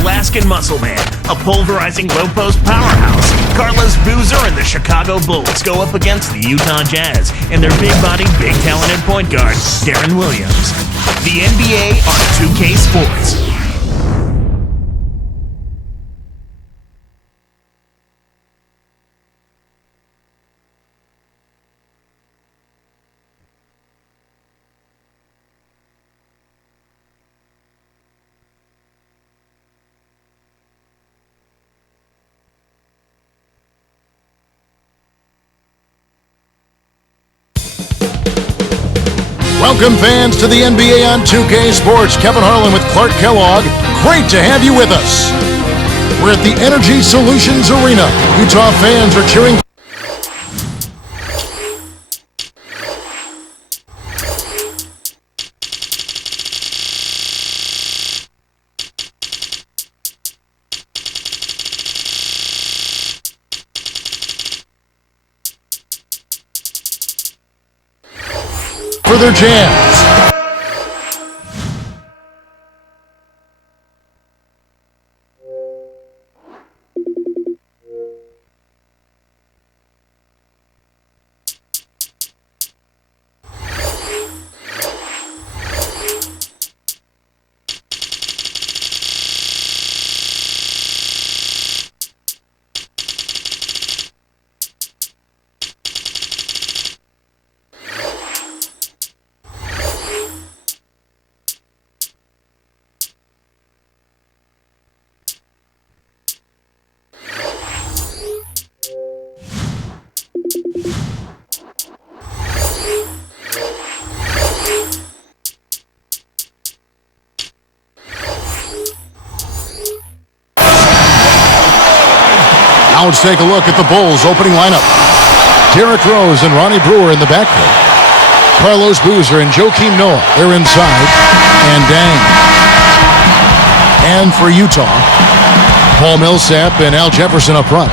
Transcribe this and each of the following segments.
Alaskan Muscle Man, a pulverizing low-post powerhouse. Carlos Boozer and the Chicago Bulls go up against the Utah Jazz and their big-bodied, big-talented point guard, Deron Williams. The NBA on 2K Sports. Welcome, fans, to the NBA on 2K Sports. Kevin Harlan with Clark Kellogg. Great to have you with us. We're at the Energy Solutions Arena. Utah fans are cheering for their Jazz. Now let's take a look at the Bulls' opening lineup. Derrick Rose and Ronnie Brewer in the backcourt. Carlos Boozer and Joakim Noah, they're inside. And Dang. And for Utah, Paul Millsap and Al Jefferson up front.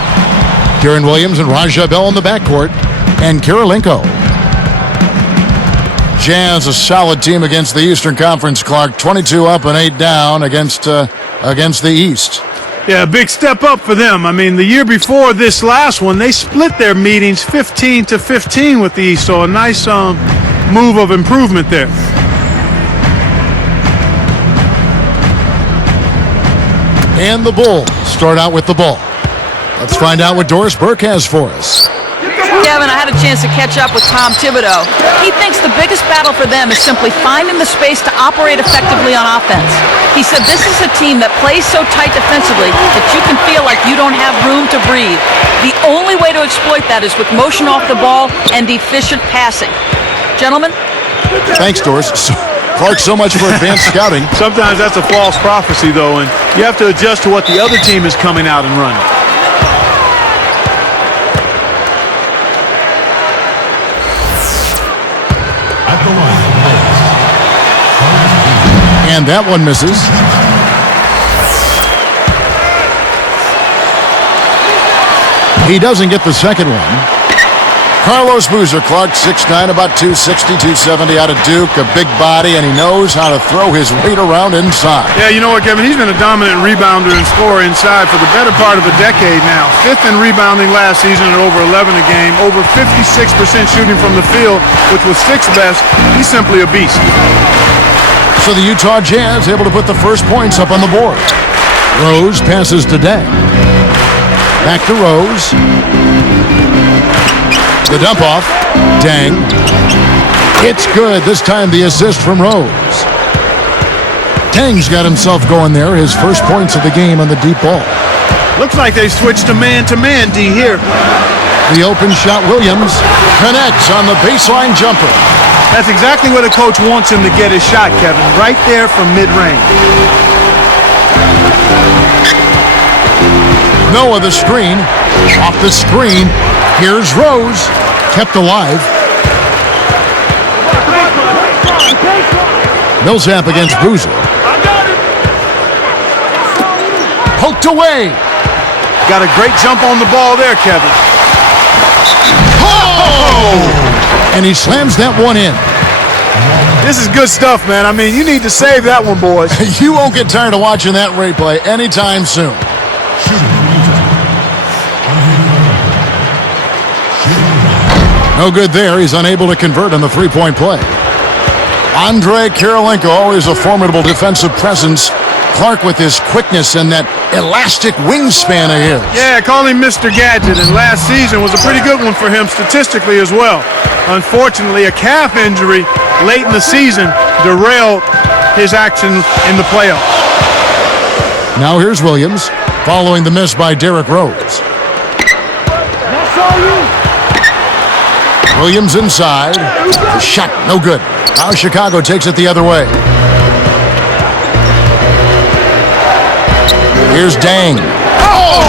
Deron Williams and Raja Bell in the backcourt. And Kirilenko. Jazz, a solid team against the Eastern Conference, Clark. 22 up and 8 down against the East. Yeah, a big step up for them. I mean, the year before this last one, they split their meetings 15-15 with the East, so a nice move of improvement there. And the Bulls start out with the ball. Let's find out what Doris Burke has for us. Kevin, I had a chance to catch up with Tom Thibodeau. He thinks the biggest battle for them is simply finding the space to operate effectively on offense. He said this is a team that plays so tight defensively that you can feel like you don't have room to breathe. The only way to exploit that is with motion off the ball and efficient passing. Gentlemen? Thanks, Doris. Clark, so much for advanced scouting. Sometimes that's a false prophecy, though, and you have to adjust to what the other team is coming out and running. And that one misses. He doesn't get the second one. Carlos Boozer, Clark, 6'9", about 260, 270 out of Duke, a big body, and he knows how to throw his weight around inside. Yeah, you know what, Kevin? He's been a dominant rebounder and scorer inside for the better part of a decade now. 5th in rebounding last season at over 11 a game, over 56% shooting from the field, which was 6th best. He's simply a beast. So the Utah Jazz able to put the first points up on the board. Rose passes to Dang. Back to Rose. The dump off. Dang. It's good. This time the assist from Rose. Dang's got himself going there. His first points of the game on the deep ball. Looks like they switched to man-to-man, D, here. The open shot, Williams connects on the baseline jumper. That's exactly where the coach wants him to get his shot, Kevin. Right there from mid-range. Noah the screen. Off the screen. Here's Rose. Kept alive. Millsap against Boozer. Poked away. Got a great jump on the ball there, Kevin. Oh! And he slams that one in. This is good stuff, man. I mean, you need to save that one, boys. You won't get tired of watching that replay anytime soon. No good there. He's unable to convert on the three-point play. Andrei Kirilenko, always a formidable defensive presence. Clark with his quickness and that elastic wingspan of his. Yeah, call him Mr. Gadget, and last season was a pretty good one for him statistically as well. Unfortunately, a calf injury late in the season derailed his action in the playoffs. Now here's Williams, following the miss by Derrick Rose. Williams inside. The shot, no good. Now Chicago takes it the other way. Here's Dang. Oh!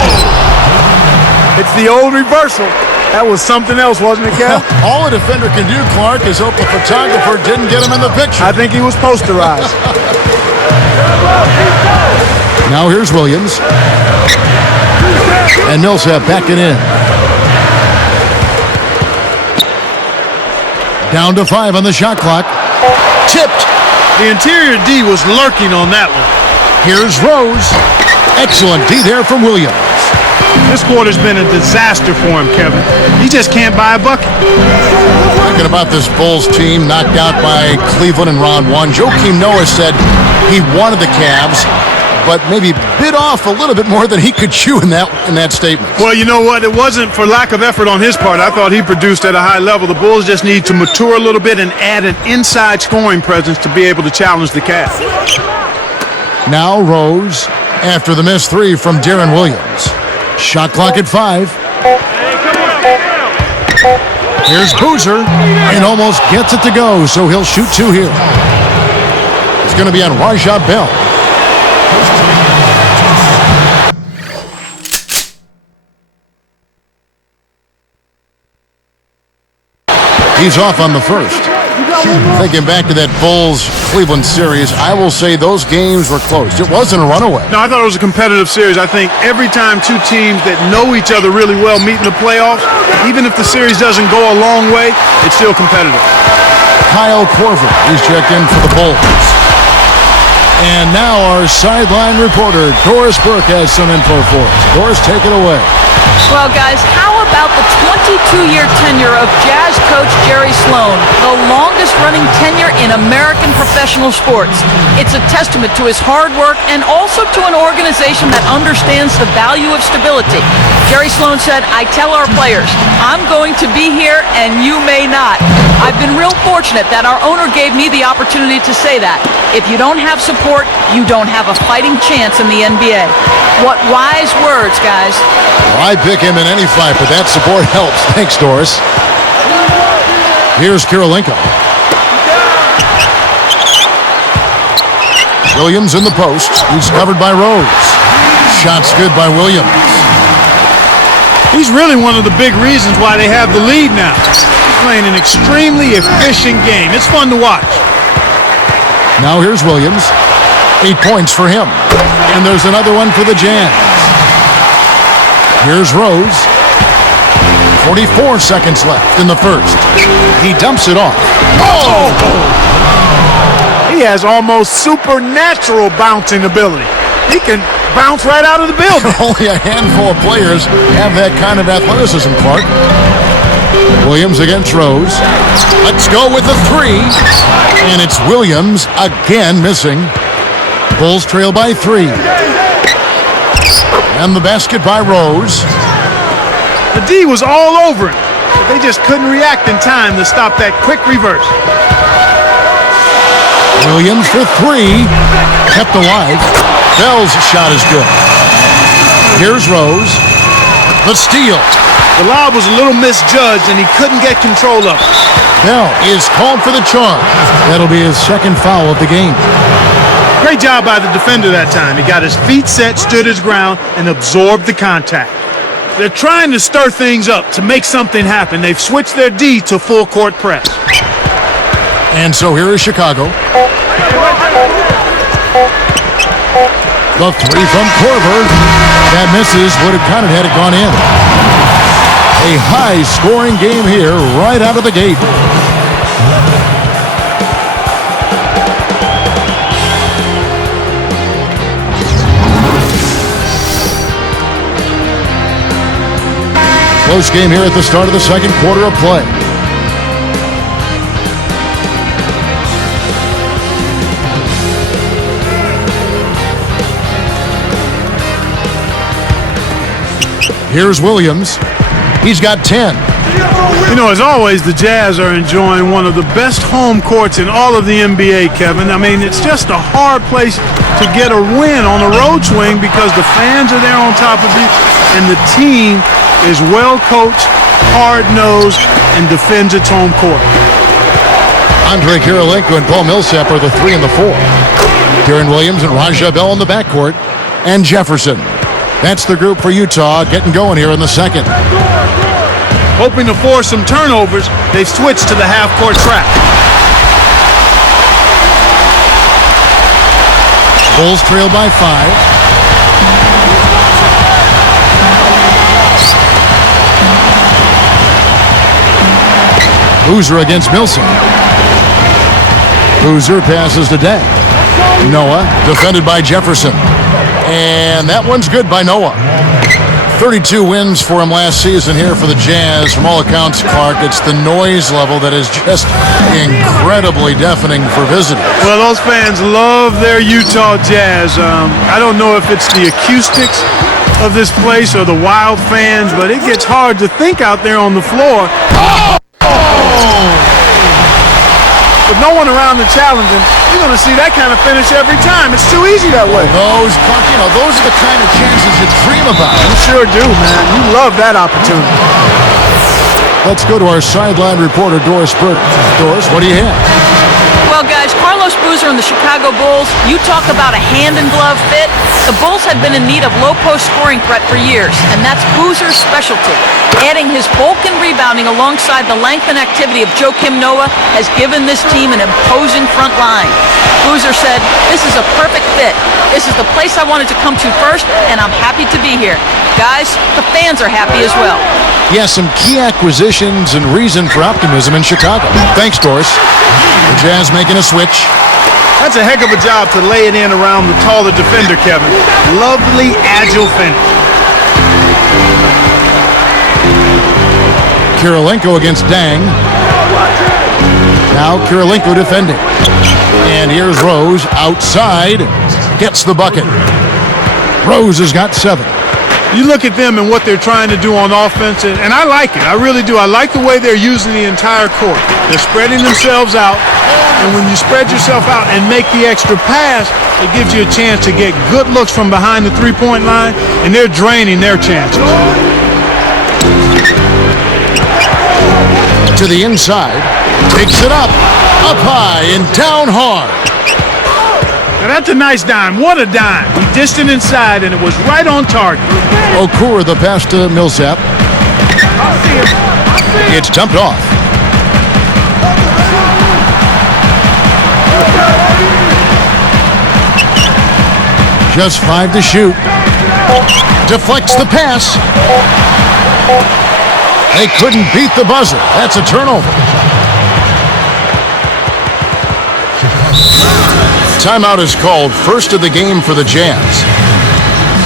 It's the old reversal. That was something else, wasn't it, Kev? All a defender can do, Clark, is hope the photographer didn't get him in the picture. I think he was posterized. Now here's Williams. And Millsap backing in. Down to 5 on the shot clock. Tipped. The interior D was lurking on that one. Here's Rose. Excellent D there from Williams. This quarter's been a disaster for him, Kevin. He just can't buy a bucket. Talking about this Bulls team knocked out by Cleveland in round 1. Joakim Noah said he wanted the Cavs, but maybe bit off a little bit more than he could chew in that statement. Well, you know what? It wasn't for lack of effort on his part. I thought he produced at a high level. The Bulls just need to mature a little bit and add an inside scoring presence to be able to challenge the Cavs. Now Rose after the missed 3 from Darren Williams. Shot clock at 5. Here's Boozer and almost gets it to go, so he'll shoot 2 here. It's going to be on Rajah Bell. He's off on the first. Thinking back to that Bulls-Cleveland series, I will say those games were close. It wasn't a runaway. No, I thought it was a competitive series. I think every time two teams that know each other really well meet in the playoffs, even if the series doesn't go a long way, it's still competitive. Kyle Korver, he's checked in for the Bulls. And now our sideline reporter, Doris Burke, has some info for us. Doris, take it away. Well, guys, how about the 22-year tenure of Jazz coach Jerry Sloan, the longest-running tenure in American professional sports? It's a testament to his hard work and also to an organization that understands the value of stability. Jerry Sloan said, "I tell our players, I'm going to be here and you may not." I've been real fortunate that our owner gave me the opportunity to say that. If you don't have support, you don't have a fighting chance in the NBA. What wise words, guys. Well, I pick him in any fight, but that support helps. Thanks, Doris. Here's Kirilenko. Williams in the post. He's covered by Rose. Shot's good by Williams. He's really one of the big reasons why they have the lead now. He's playing an extremely efficient game. It's fun to watch. Now here's Williams. 8 points for him. And there's another one for the Jazz. Here's Rose. 44 seconds left in the first. He dumps it off. Oh! He has almost supernatural bouncing ability. He can bounce right out of the building. Only a handful of players have that kind of athleticism, Clark. Williams against Rose. Let's go with the 3. And it's Williams again missing. Bulls trail by 3. And the basket by Rose. The D was all over him, but they just couldn't react in time to stop that quick reverse. Williams for 3. Kept alive. Bell's shot is good. Here's Rose. The steal. The lob was a little misjudged, and he couldn't get control of it. Bell is called for the charge. That'll be his second foul of the game. Great job by the defender that time. He got his feet set, stood his ground, and absorbed the contact. They're trying to stir things up to make something happen. They've switched their D to full court press. And so here is Chicago. The 3 from Korver. That misses. Would have counted had it gone in. A high-scoring game here right out of the gate. Close game here at the start of the second quarter of play. Here's Williams. He's got 10. You know, as always, the Jazz are enjoying one of the best home courts in all of the NBA, Kevin. I mean, it's just a hard place to get a win on a road swing because the fans are there on top of it, and the team is well coached, hard-nosed, and defends its home court. Andre Kirilenko and Paul Millsap are the 3 and the 4. Deron Williams and Raja Bell in the backcourt, and Jefferson. That's the group for Utah getting going here in the second. Hoping to force some turnovers, they've switched to the half-court trap. Bulls trail by 5. Boozer against Millsap. Boozer passes to Day. Noah defended by Jefferson. And that one's good by Noah. 32 wins for him last season here for the Jazz. From all accounts, Clark, it's the noise level that is just incredibly deafening for visitors. Well, those fans love their Utah Jazz. I don't know if it's the acoustics of this place or the wild fans, but it gets hard to think out there on the floor. With no one around to challenge him, you're going to see that kind of finish every time. It's too easy that way. Those are the kind of chances you dream about. You sure do, man. You love that opportunity. Let's go to our sideline reporter, Doris Burke. Doris, what do you have? Well, guys, Carlos Boozer and the Chicago Bulls, you talk about a hand-in-glove fit. The Bulls have been in need of low-post scoring threat for years, and that's Boozer's specialty. Adding his bulk and rebounding alongside the length and activity of Joakim Noah has given this team an imposing front line. Boozer said, "This is a perfect fit. This is the place I wanted to come to first, and I'm happy to be here." Guys, the fans are happy as well. Yeah, some key acquisitions and reason for optimism in Chicago. Thanks, Doris. The Jazz making a switch. That's a heck of a job to lay it in around the taller defender, Kevin. Lovely, agile finish. Kirilenko against Dang. Now Kirilenko defending. And here's Rose outside. Gets the bucket. Rose has got 7. You look at them and what they're trying to do on offense, and I like it. I really do. I like the way they're using the entire court. They're spreading themselves out, and when you spread yourself out and make the extra pass, it gives you a chance to get good looks from behind the three-point line, and they're draining their chances. To the inside. Takes it up high, and down hard. Now that's a nice dime. What a dime. He dished it inside, and it was right on target. Okura the pass to Millsap. It's dumped off. Just 5 to shoot. Deflects the pass. They couldn't beat the buzzer. That's a turnover. Timeout is called. First of the game for the Jazz.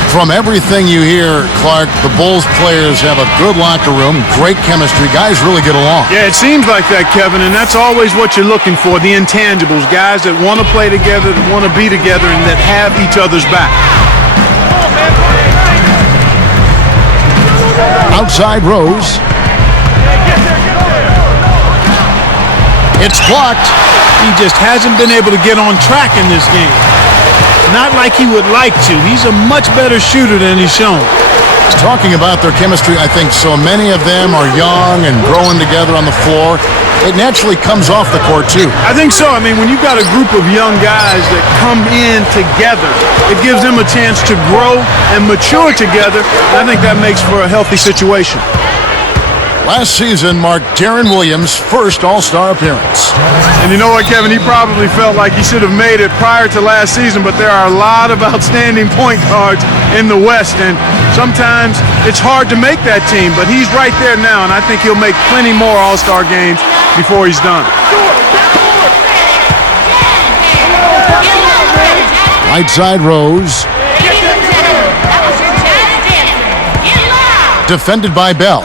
From everything you hear, Clark, the Bulls players have a good locker room, great chemistry. Guys really get along. Yeah, it seems like that, Kevin, and that's always what you're looking for, the intangibles, guys that want to play together, that want to be together, and that have each other's back. Outside Rose. It's blocked. He just hasn't been able to get on track in this game. Not like he would like to. He's a much better shooter than he's shown. Talking about their chemistry, I think so many of them are young and growing together on the floor. It naturally comes off the court, too. I think so. I mean, when you've got a group of young guys that come in together, it gives them a chance to grow and mature together. And I think that makes for a healthy situation. Last season marked Deron Williams' first All-Star appearance. And you know what, Kevin? He probably felt like he should have made it prior to last season, but there are a lot of outstanding point guards in the West, and sometimes it's hard to make that team, but he's right there now, and I think he'll make plenty more All-Star games before he's done. Right side Rose. Defended by Bell.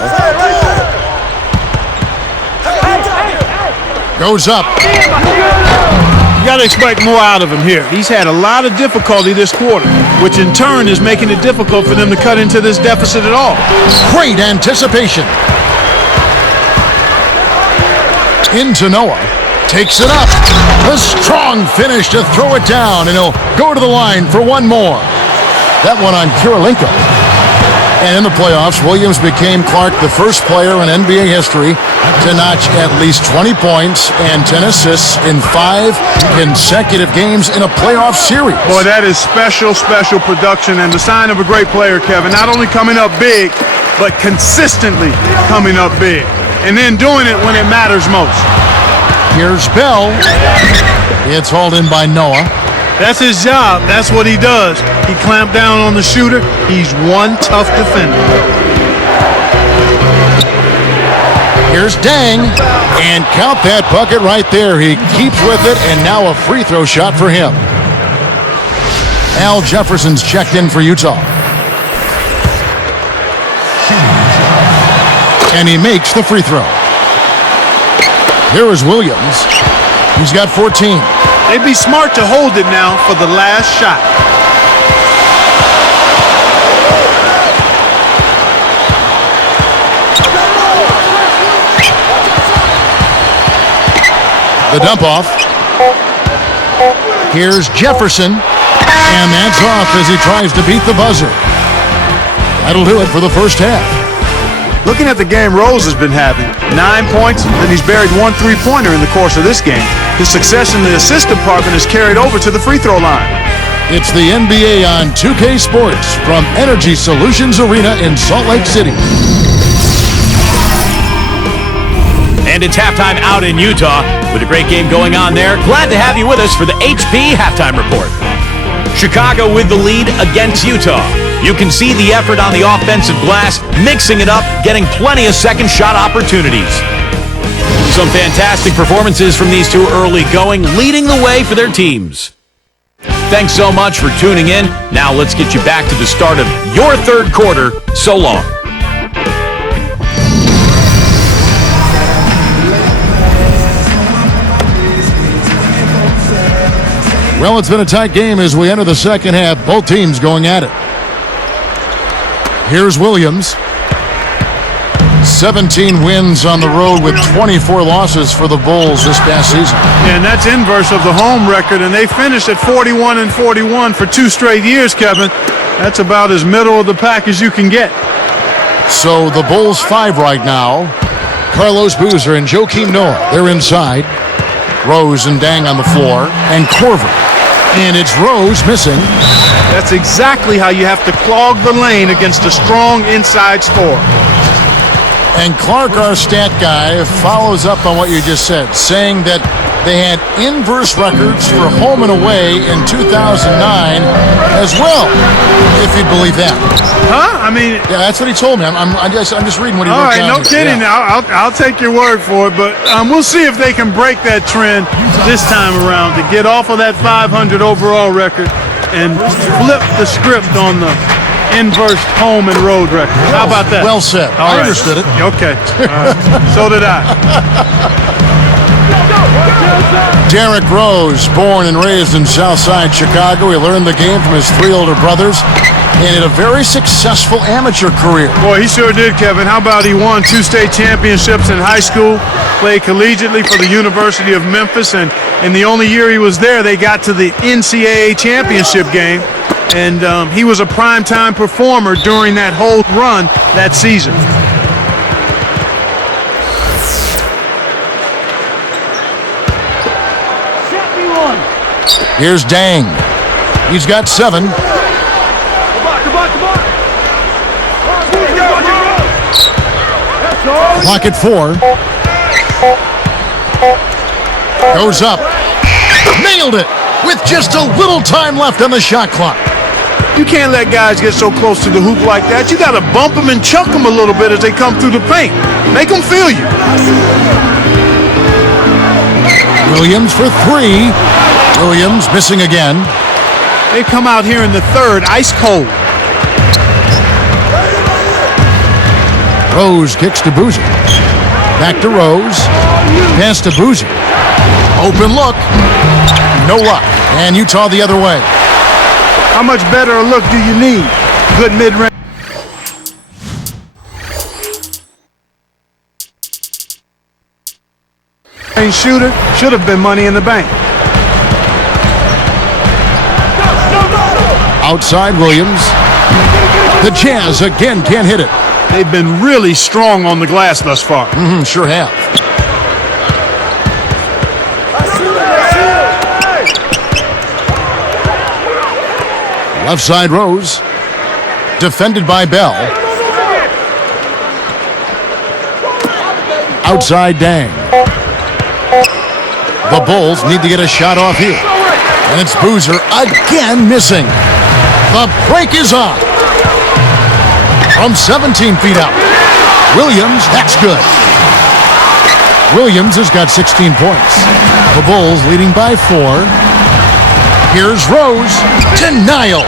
Goes up. You got to expect more out of him here. He's had a lot of difficulty this quarter, which in turn is making it difficult for them to cut into this deficit at all. Great anticipation. Into Noah. Takes it up. A strong finish to throw it down, and he'll go to the line for one more. That one on Kirilenko. And in the playoffs, Williams became, Clark, the first player in NBA history to notch at least 20 points and 10 assists in 5 consecutive games in a playoff series. Boy, that is special, special production and the sign of a great player, Kevin. Not only coming up big, but consistently coming up big. And then doing it when it matters most. Here's Bell. It's hauled in by Noah. That's his job. That's what he does. He clamped down on the shooter. He's one tough defender. Here's Dang. And count that bucket right there. He keeps with it, and now a free throw shot for him. Al Jefferson's checked in for Utah. And he makes the free throw. Here is Williams. He's got 14. They'd be smart to hold it now for the last shot. The dump off. Here's Jefferson. And that's off as he tries to beat the buzzer. That'll do it for the first half. Looking at the game Rose has been having, 9 points, then he's buried 1 3-pointer in the course of this game. His success in the assist department is carried over to the free throw line. It's the NBA on 2K Sports from Energy Solutions Arena in Salt Lake City. And it's halftime out in Utah with a great game going on there. Glad to have you with us for the HP Halftime Report. Chicago with the lead against Utah. You can see the effort on the offensive glass, mixing it up, getting plenty of second shot opportunities. Some fantastic performances from these two early going, leading the way for their teams. Thanks so much for tuning in. Now let's get you back to the start of your third quarter. So long. Well, it's been a tight game as we enter the second half. Both teams going at it. Here's Williams. 17 wins on the road with 24 losses for the Bulls this past season. And that's inverse of the home record, and they finished at 41-41 for 2 straight years, Kevin. That's about as middle of the pack as you can get. So the Bulls 5 right now. Carlos Boozer and Joakim Noah, they're inside. Rose and Dang on the floor, and Korver. And it's Rose missing. That's exactly how you have to clog the lane against a strong inside scorer. And Clark, our stat guy, follows up on what you just said, saying that they had inverse records for home and away in 2009 as well, if you'd believe that. Huh? I mean... Yeah, that's what he told me. I'm just reading what he wrote down. All right, no kidding. Yeah. I'll take your word for it, but we'll see if they can break that trend this time around to get off of that 500 overall record and flip the script on the inverse home and road record. How about that? Well said. I understood it. Okay. All right. So did I. Derrick Rose, born and raised in Southside Chicago. He learned the game from his 3 older brothers and had a very successful amateur career. Boy, he sure did, Kevin. How about he won 2 state championships in high school, played collegiately for the University of Memphis, and in the only year he was there, they got to the NCAA championship game. And he was a primetime performer during that whole run that season. Here's Dang. He's got 7. Come on. Clock at 4. Goes up. Nailed it with just a little time left on the shot clock. You can't let guys get so close to the hoop like that. You got to bump them and chuck them a little bit as they come through the paint. Make them feel you. Williams for 3. Williams missing again. They come out here in the third, ice cold. Rose kicks to Boozer. Back to Rose. Pass to Boozer. Open look. No luck. And Utah the other way. How much better a look do you need? Good mid-range shooter. Should have been money in the bank. Outside Williams. The Jazz again can't hit it. They've been really strong on the glass thus far. Sure have. Left side Rose. Defended by Bell. Outside Dang. The Bulls need to get a shot off here. And it's Boozer again missing. The break is on. From 17 feet out. Williams, that's good. Williams has got 16 points. The Bulls leading by 4. Here's Rose. Denial.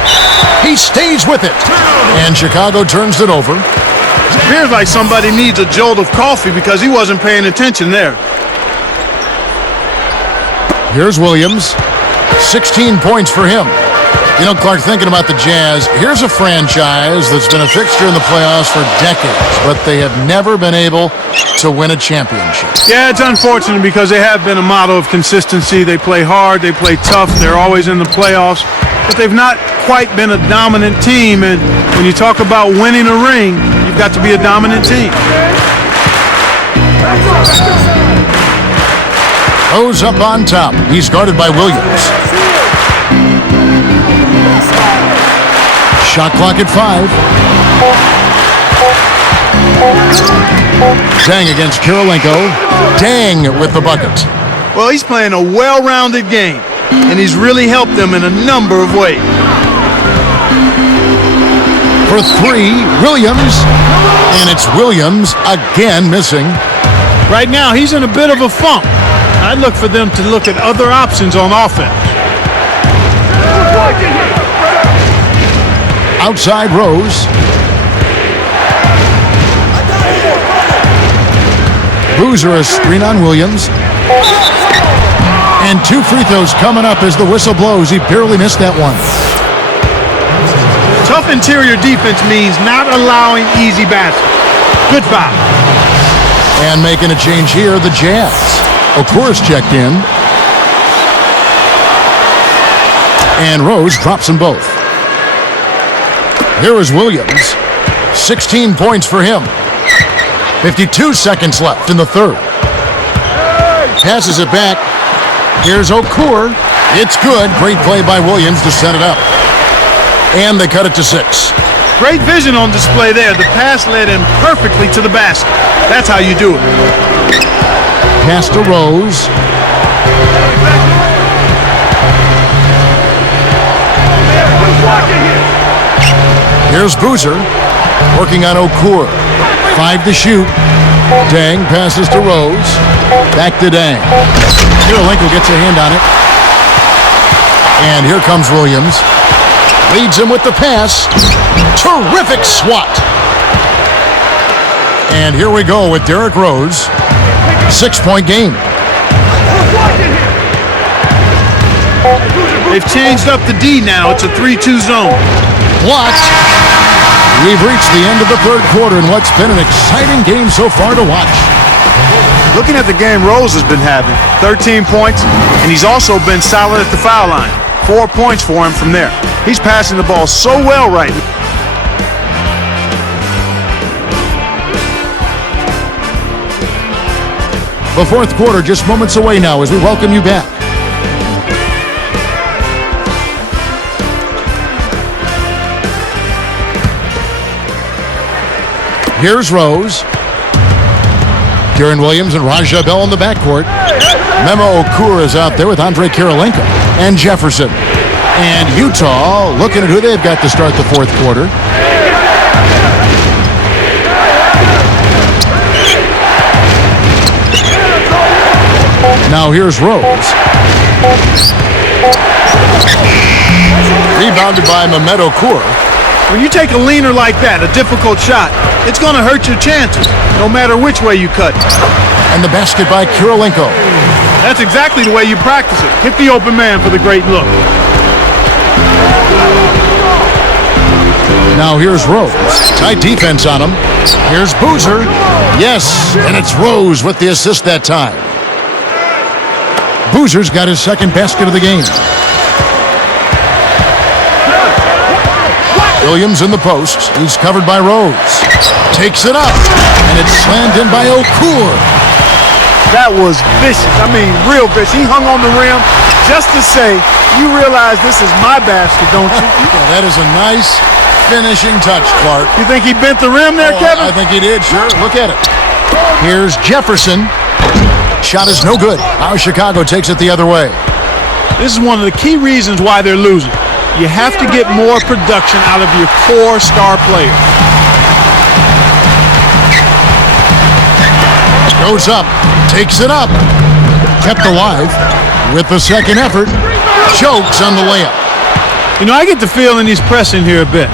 He stays with it. And Chicago turns it over. It appears like somebody needs a jolt of coffee because he wasn't paying attention there. Here's Williams. 16 points for him. You know, Clark, thinking about the Jazz, here's a franchise that's been a fixture in the playoffs for decades, but they have never been able to win a championship. Yeah, it's unfortunate because they have been a model of consistency. They play hard, they play tough, they're always in the playoffs, but they've not quite been a dominant team. And when you talk about winning a ring, you've got to be a dominant team. Rose up on top. He's guarded by Williams. Shot clock at 5. Dang against Kirilenko. Dang with the bucket. Well, he's playing a well-rounded game, and he's really helped them in a number of ways. For 3, Williams. And it's Williams again missing. Right now, he's in a bit of a funk. I'd look for them to look at other options on offense. Outside Rose. Boozer a screen on Williams. And 2 free throws coming up as the whistle blows. He barely missed that one. Tough interior defense means not allowing easy baskets. Good foul. And making a change here, the Jazz. Okur's checked in. And Rose drops them both. Here is Williams. 16 points for him. 52 seconds left in the third. Passes it back. Here's Okur. It's good. Great play by Williams to set it up. And they cut it to 6. Great vision on display there. The pass led him perfectly to the basket. That's how you do it. Pass to Rose. Here's Boozer working on Okur. 5 to shoot. Dang passes to Rose. Back to Dang. Kirilenko gets a hand on it. And here comes Williams. Leads him with the pass. Terrific swat. And here we go with Derrick Rose. 6-point game. They've changed up the D now. It's a 3-2 zone. Blocked. We've reached the end of the third quarter in what's been an exciting game so far to watch. Looking at the game Rose has been having, 13 points, and he's also been solid at the foul line. 4 points for him from there. He's passing the ball so well right now. The fourth quarter just moments away now as we welcome you back. Here's Rose. Kieran Williams and Raja Bell in the backcourt. Memo Okur is out there with Andre Kirilenko and Jefferson. And Utah looking at who they've got to start the fourth quarter. Now here's Rose. Rebounded by Mehmet Okur. When you take a leaner like that, a difficult shot, it's going to hurt your chances, no matter which way you cut. And the basket by Kirilenko. That's exactly the way you practice it. Hit the open man for the great look. Now here's Rose. Tight defense on him. Here's Boozer. Yes, and it's Rose with the assist that time. Boozer's got his second basket of the game. Williams in the post. He's covered by Rose. Takes it up, and it's slammed in by Okur. That was vicious. I mean, real vicious. He hung on the rim just to say, you realize this is my basket, don't you? Yeah, that is a nice finishing touch, Clark. You think he bent the rim there, Kevin? I think he did, sure. Look at it. Here's Jefferson. Shot is no good. Now Chicago takes it the other way. This is one of the key reasons why they're losing. You have to get more production out of your core star player. Goes up, takes it up. Kept alive with the second effort. Chokes on the layup. You know, I get the feeling he's pressing here a bit.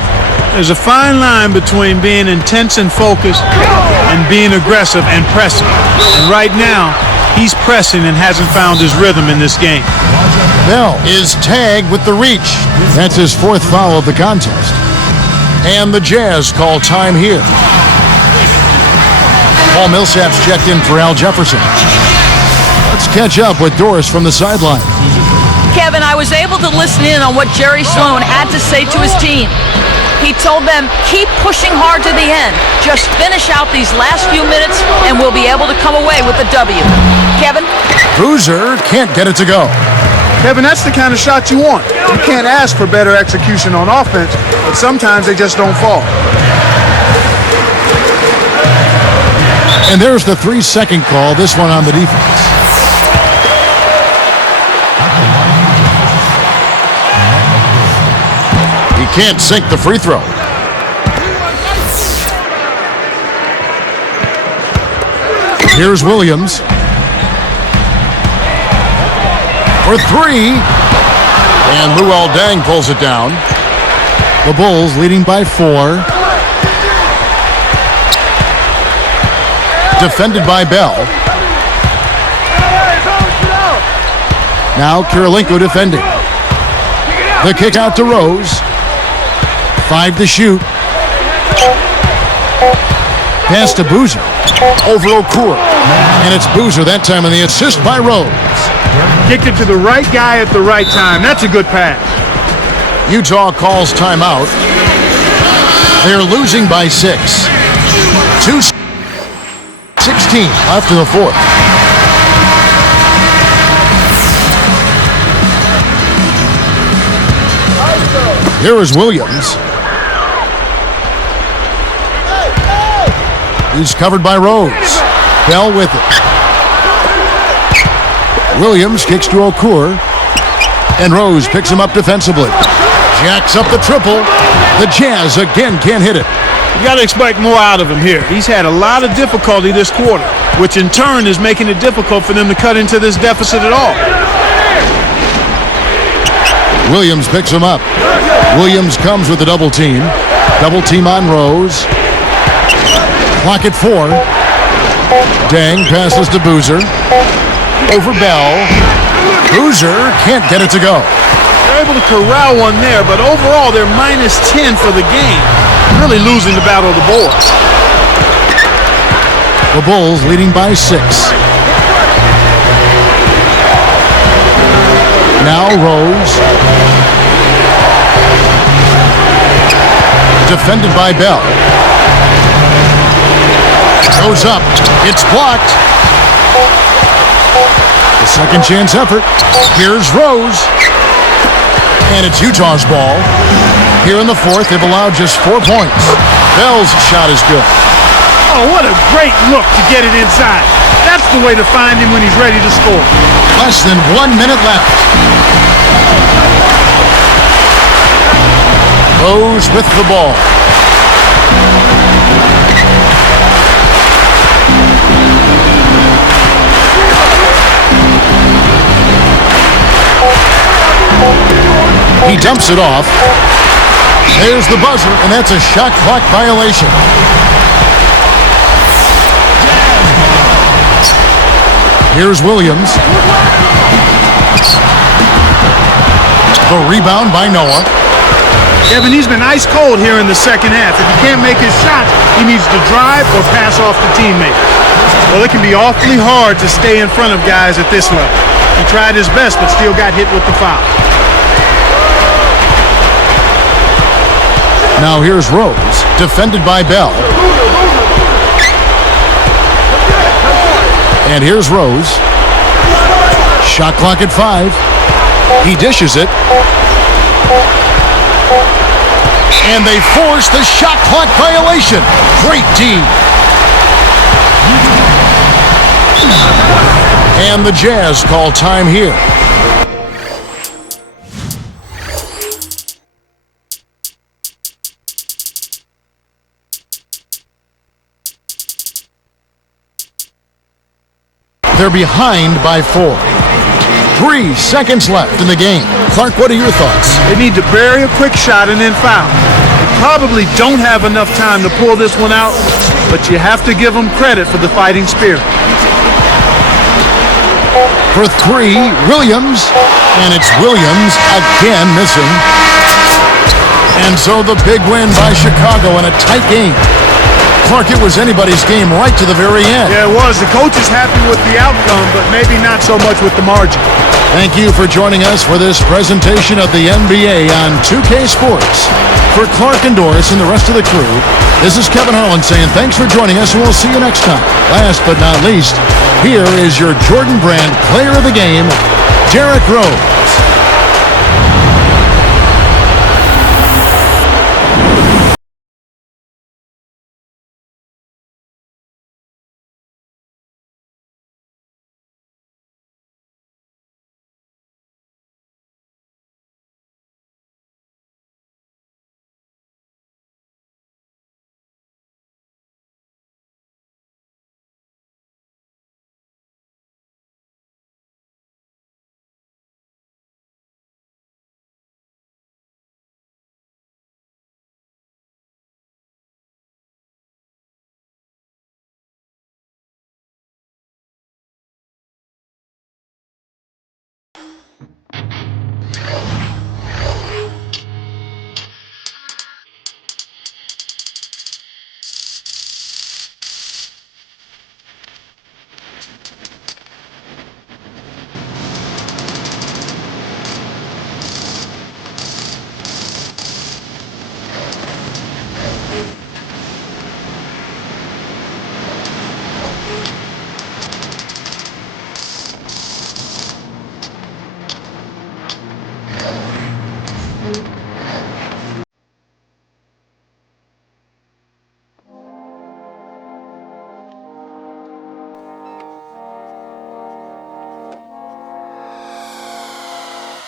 There's a fine line between being intense and focused and being aggressive and pressing. And right now, he's pressing and hasn't found his rhythm in this game. Bell is tagged with the reach. That's his fourth foul of the contest. And the Jazz call time here. Paul Millsap's checked in for Al Jefferson. Let's catch up with Doris from the sideline. Kevin, I was able to listen in on what Jerry Sloan had to say to his team. He told them, keep pushing hard to the end. Just finish out these last few minutes and we'll be able to come away with a W. Kevin? Boozer can't get it to go. Kevin, that's the kind of shot you want. You can't ask for better execution on offense, but sometimes they just don't fall. And there's the 3-second call, this one on the defense. He can't sink the free throw. Here's Williams. For three. And Luol Deng pulls it down. The Bulls leading by 4. Defended by Bell. Now Kirilenko defending. The kick out to Rose. 5 to shoot. Pass to Boozer. Over Okur. And it's Boozer that time on the assist by Rose. Kicked it to the right guy at the right time. That's a good pass. Utah calls timeout. They're losing by 6. 2:16 left in the fourth. Here is Williams. He's covered by Rose. Bell with it. Williams kicks to Okur. And Rose picks him up defensively. Jacks up the triple. The Jazz again can't hit it. You got to expect more out of him here. He's had a lot of difficulty this quarter, which in turn is making it difficult for them to cut into this deficit at all. Williams picks him up. Williams comes with a double team. Double team on Rose. Clock at 4. Deng passes to Boozer. Over Bell. Boozer can't get it to go. They're able to corral one there, but overall they're minus 10 for the game. Really losing the battle of the boards. The Bulls leading by 6. Now Rose. Defended by Bell. Goes up. It's blocked. The second chance effort. Here's Rose. And it's Utah's ball. Here in the fourth, they've allowed just 4 points. Bell's shot is good. Oh, what a great look to get it inside. That's the way to find him when he's ready to score. Less than 1 minute left. Rose with the ball. He dumps it off. There's the buzzer, and that's a shot clock violation. Here's Williams. The rebound by Noah. Kevin, he's been ice cold here in the second half. If he can't make his shots, he needs to drive or pass off to teammates. Well, it can be awfully hard to stay in front of guys at this level. He tried his best, but still got hit with the foul. Now here's Rose, defended by Bell. And here's Rose. Shot clock at 5. He dishes it. And they force the shot clock violation. Great D. And the Jazz call time here. They're behind by 4. 3 seconds left in the game. Clark, what are your thoughts? They need to bury a quick shot and then foul. They probably don't have enough time to pull this one out, but you have to give them credit for the fighting spirit. For 3, Williams. And it's Williams again missing. And so the big win by Chicago in a tight game. Clark, it was anybody's game right to the very end. Yeah, it was. The coach is happy with the outcome, but maybe not so much with the margin. Thank you for joining us for this presentation of the NBA on 2K Sports. For Clark and Doris and the rest of the crew, this is Kevin Harlan saying thanks for joining us, and we'll see you next time. Last but not least, here is your Jordan Brand player of the game, Derrick Rose.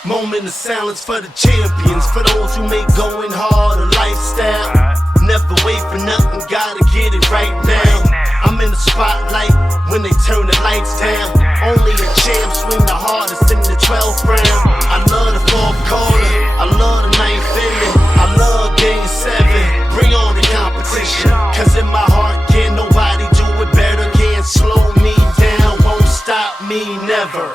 Moment of silence for the champions, for those who make going hard a lifestyle. Never wait for nothing, gotta get it right now. I'm in the spotlight when they turn the lights down. Only a champ swing the hardest in the 12th round. I love the fourth quarter, I love the ninth inning, I love game 7. Bring on the competition, cause in my heart can't nobody do it better. Can't slow me down, won't stop me never.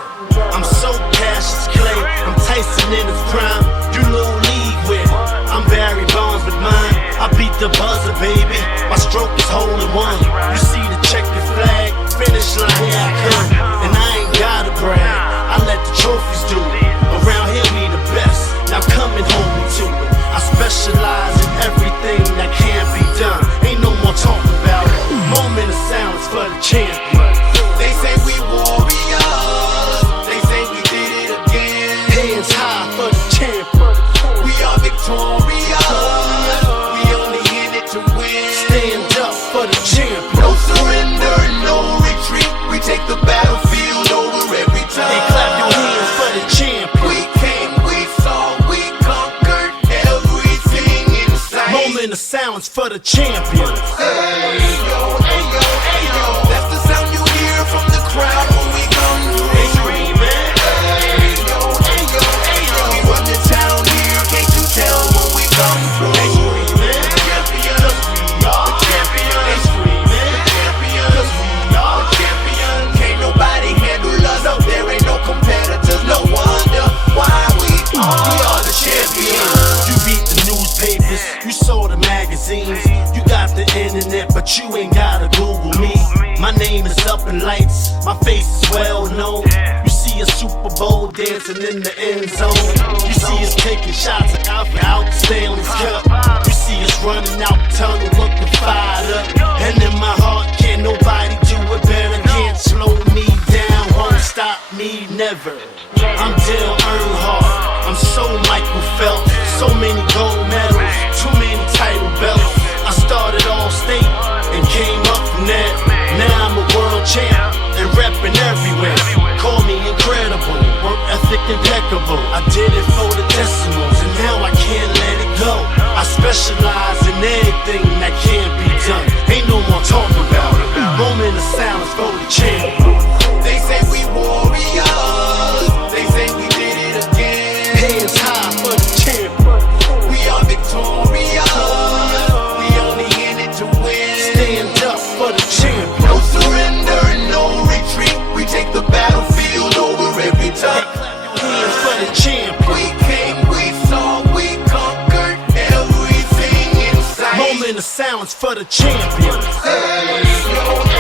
I'm so Cassius Clay, I'm Tyson in his prime. You little league with it, I'm Barry Bonds with mine. I beat the buzzer, baby, my stroke is hole in one. You see the checkered flag, finish line, here I come. And I ain't gotta brag, I let the trophies do it. Around here we the best, now come and hold me to it. I specialize in everything that can't be done, ain't no more talking about it. Moment of silence for the champion. They say we warriors, they say we did it again. Hands high for the champion. We are victorious, we only in it to win. Stand up for the champion. No surrender, no retreat, we take the battlefield over every time. Hey, clap your hands for the champion. We came, we saw, we conquered everything in sight. Moment of silence for the champion. Hey yo, hey yo, hey yo, that's the sound you hear from the crowd when we come through. They screaming. Hey yo, hey yo, hey yo, we run the town here, can't you tell when we come through? They screaming. Champions, we are champions. They screaming. Champions, we are champions. Can't nobody handle the internet, but you ain't gotta Google me. My name is up in lights, my face is well known. You see a Super Bowl dancing in the end zone. You see us taking shots out Stanley's Cup. You see us running out the tunnel looking fired up. And in my heart, can't nobody do it better. Can't slow me down, won't stop me, never. I'm Dale Earnhardt, I'm so Michael Phelps. So many gold medals, too many title belts. I started all state and came up from that. Now I'm a world champ and reppin' everywhere. Call me incredible, work ethic impeccable. I did it for the decimals and now I can't let it go. I specialize in anything that can't be done. Ain't no more talking about it. Moment of silence for the champ. They say we warriors. They say we did it again. Hands high for the champ. We are victorious. We only in it to win. Stand up for the champ. No surrender and no retreat. We take the battlefield over every time. Hands for the champ. We came, we saw, we conquered everything in sight. Moment of silence for the champion. Hey, yo,